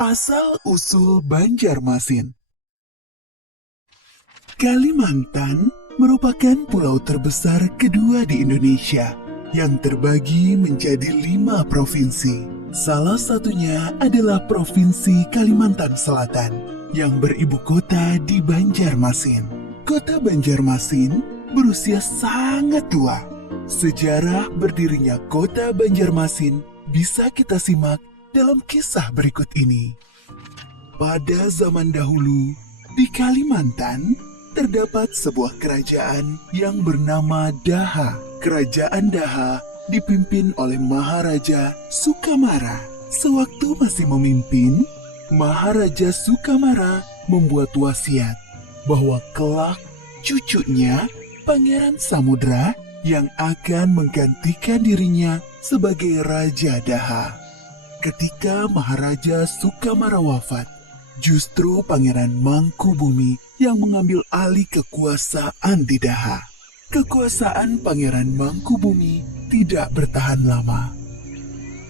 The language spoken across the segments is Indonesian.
Asal-usul Banjarmasin. Kalimantan merupakan pulau terbesar kedua di Indonesia yang terbagi menjadi 5 provinsi. Salah satunya adalah Provinsi Kalimantan Selatan yang beribu kota di Banjarmasin. Kota Banjarmasin berusia sangat tua. Sejarah berdirinya Kota Banjarmasin bisa kita simak dalam kisah berikut ini. Pada zaman dahulu, di Kalimantan terdapat sebuah kerajaan yang bernama Daha. Kerajaan Daha dipimpin oleh Maharaja Sukamara. Sewaktu masih memimpin, Maharaja Sukamara membuat wasiat bahwa kelak cucunya Pangeran Samudra yang akan menggantikan dirinya sebagai Raja Daha. Ketika Maharaja Sukamara wafat, justru Pangeran Mangkubumi yang mengambil alih kekuasaan di Daha. Kekuasaan Pangeran Mangkubumi tidak bertahan lama.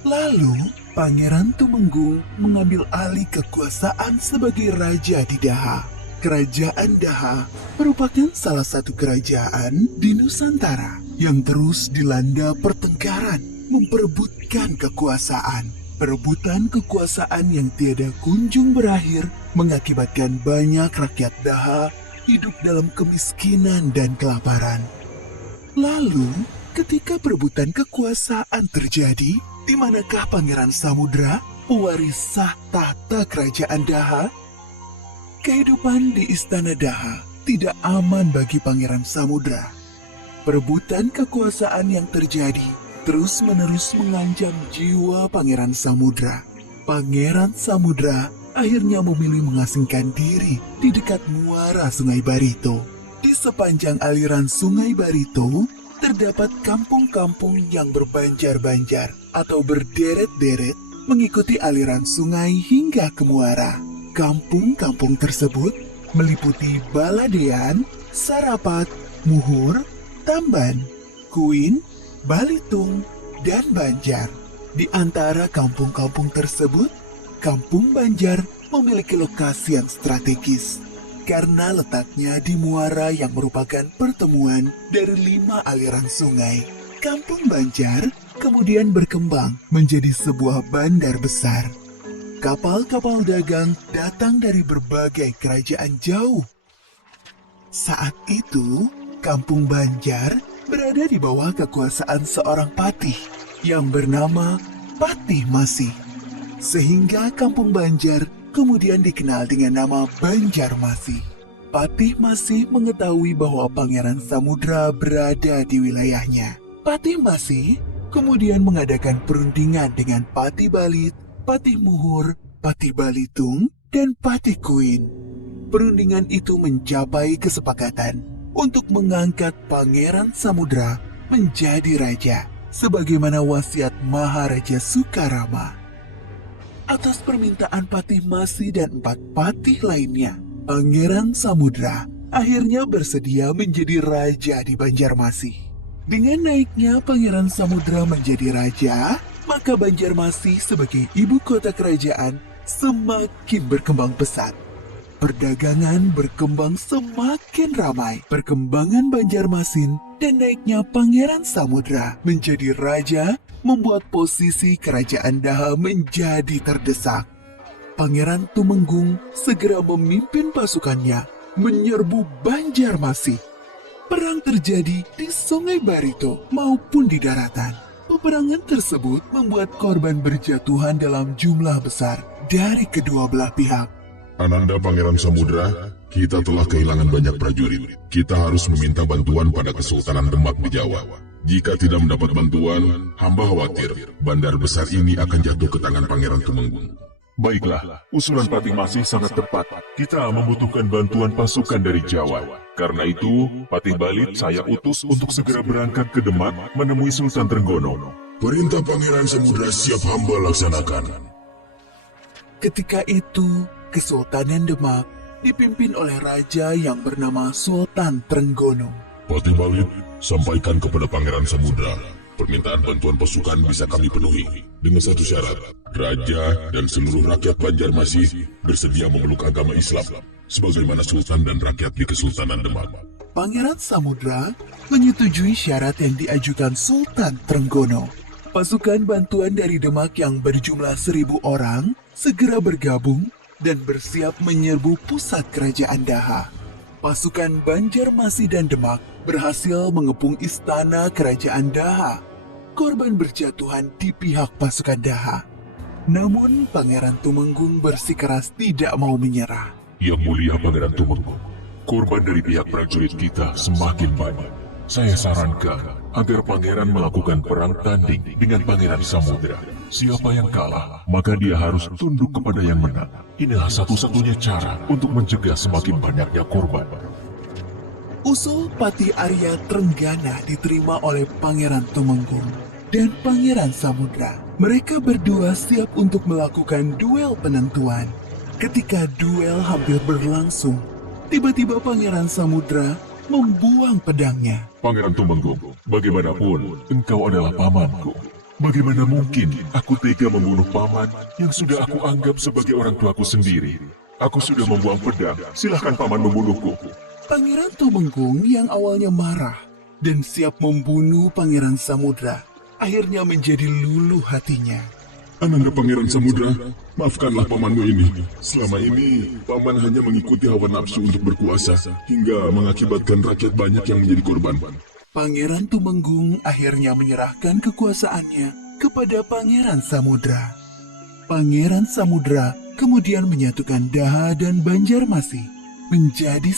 Lalu, Pangeran Tumenggung mengambil alih kekuasaan sebagai raja di Daha. Kerajaan Daha merupakan salah satu kerajaan di Nusantara yang terus dilanda pertengkaran memperebutkan kekuasaan. Perebutan kekuasaan yang tiada kunjung berakhir mengakibatkan banyak rakyat Daha hidup dalam kemiskinan dan kelaparan. Lalu, ketika perebutan kekuasaan terjadi, di manakah Pangeran Samudra, pewaris sah tahta kerajaan Daha? Kehidupan di istana Daha tidak aman bagi Pangeran Samudra. Perebutan kekuasaan yang terjadi terus-menerus mengancam jiwa Pangeran Samudra. Pangeran Samudra akhirnya memilih mengasingkan diri di dekat muara Sungai Barito. Di sepanjang aliran Sungai Barito, terdapat kampung-kampung yang berbanjar-banjar atau berderet-deret mengikuti aliran sungai hingga ke muara. Kampung-kampung tersebut meliputi Baladean, Sarapat, Muhur, Tamban, Kuin, Balitung, dan Banjar. Di antara kampung-kampung tersebut, Kampung Banjar memiliki lokasi yang strategis karena letaknya di muara yang merupakan pertemuan dari 5 aliran sungai. Kampung Banjar kemudian berkembang menjadi sebuah bandar besar. Kapal-kapal dagang datang dari berbagai kerajaan jauh. Saat itu, Kampung Banjar berada di bawah kekuasaan seorang patih yang bernama Patih Masih. Sehingga Kampung Banjar kemudian dikenal dengan nama Banjarmasin. Patih Masih mengetahui bahwa Pangeran Samudra berada di wilayahnya. Patih Masih kemudian mengadakan perundingan dengan Patih Balit, Patih Muhur, Patih Balitung, dan Patih Kuin. Perundingan itu mencapai kesepakatan untuk mengangkat Pangeran Samudra menjadi raja, sebagaimana wasiat Maharaja Sukarama. Atas permintaan Patih Masih dan 4 patih lainnya, Pangeran Samudra akhirnya bersedia menjadi raja di Banjarmasin. Dengan naiknya Pangeran Samudra menjadi raja, maka Banjarmasin sebagai ibu kota kerajaan semakin berkembang pesat. Perdagangan berkembang semakin ramai. Perkembangan Banjarmasin dan naiknya Pangeran Samudra menjadi raja membuat posisi kerajaan Daha menjadi terdesak. Pangeran Tumenggung segera memimpin pasukannya menyerbu Banjarmasin. Perang terjadi di Sungai Barito maupun di daratan. Peperangan tersebut membuat korban berjatuhan dalam jumlah besar dari kedua belah pihak. Ananda Pangeran Samudra, kita telah kehilangan banyak prajurit. Kita harus meminta bantuan pada Kesultanan Demak di Jawa. Jika tidak mendapat bantuan, hamba khawatir bandar besar ini akan jatuh ke tangan Pangeran Tumenggung. Baiklah, usulan Patih Masih sangat tepat. Kita membutuhkan bantuan pasukan dari Jawa. Karena itu, Patih Balit saya utus untuk segera berangkat ke Demak menemui Sultan Trenggono. Perintah Pangeran Samudra siap hamba laksanakan. Ketika itu, Kesultanan Demak dipimpin oleh raja yang bernama Sultan Trenggono. Patih Balit, sampaikan kepada Pangeran Samudra, Permintaan bantuan pasukan bisa kami penuhi dengan satu syarat. Raja dan seluruh rakyat Banjarmasin bersedia memeluk agama Islam sebagaimana Sultan dan rakyat di Kesultanan Demak. Pangeran Samudra menyetujui syarat yang diajukan Sultan Trenggono. Pasukan bantuan dari Demak yang berjumlah 1.000 orang segera bergabung dan bersiap menyerbu pusat kerajaan Daha. Pasukan Banjarmasin dan Demak berhasil mengepung istana kerajaan Daha. Korban berjatuhan di pihak pasukan Daha. Namun Pangeran Tumenggung bersikeras tidak mau menyerah. Yang mulia Pangeran Tumenggung, korban dari pihak prajurit kita semakin banyak. Saya sarankan agar pangeran melakukan perang tanding dengan Pangeran Samudra. Siapa yang kalah, maka dia harus tunduk kepada yang menang. Inilah satu-satunya cara untuk mencegah semakin banyaknya korban. Usul Patih Arya Trenggana diterima oleh Pangeran Tumenggung dan Pangeran Samudra. Mereka berdua siap untuk melakukan duel penentuan. Ketika duel hampir berlangsung, tiba-tiba Pangeran Samudra membuang pedangnya. Pangeran Tumenggung, bagaimanapun engkau adalah pamanku. Bagaimana mungkin aku tega membunuh paman yang sudah aku anggap sebagai orang tuaku sendiri? Aku sudah membuang pedang, silahkan paman membunuhku. Pangeran Tumenggung yang awalnya marah dan siap membunuh Pangeran Samudra, akhirnya menjadi luluh hatinya. Ananda Pangeran Samudra, maafkanlah pamanmu ini. Selama ini, paman hanya mengikuti hawa nafsu untuk berkuasa, hingga mengakibatkan rakyat banyak yang menjadi korban. Pangeran Tumenggung akhirnya menyerahkan kekuasaannya kepada Pangeran Samudra. Pangeran Samudra kemudian menyatukan Daha dan Banjarmasin menjadi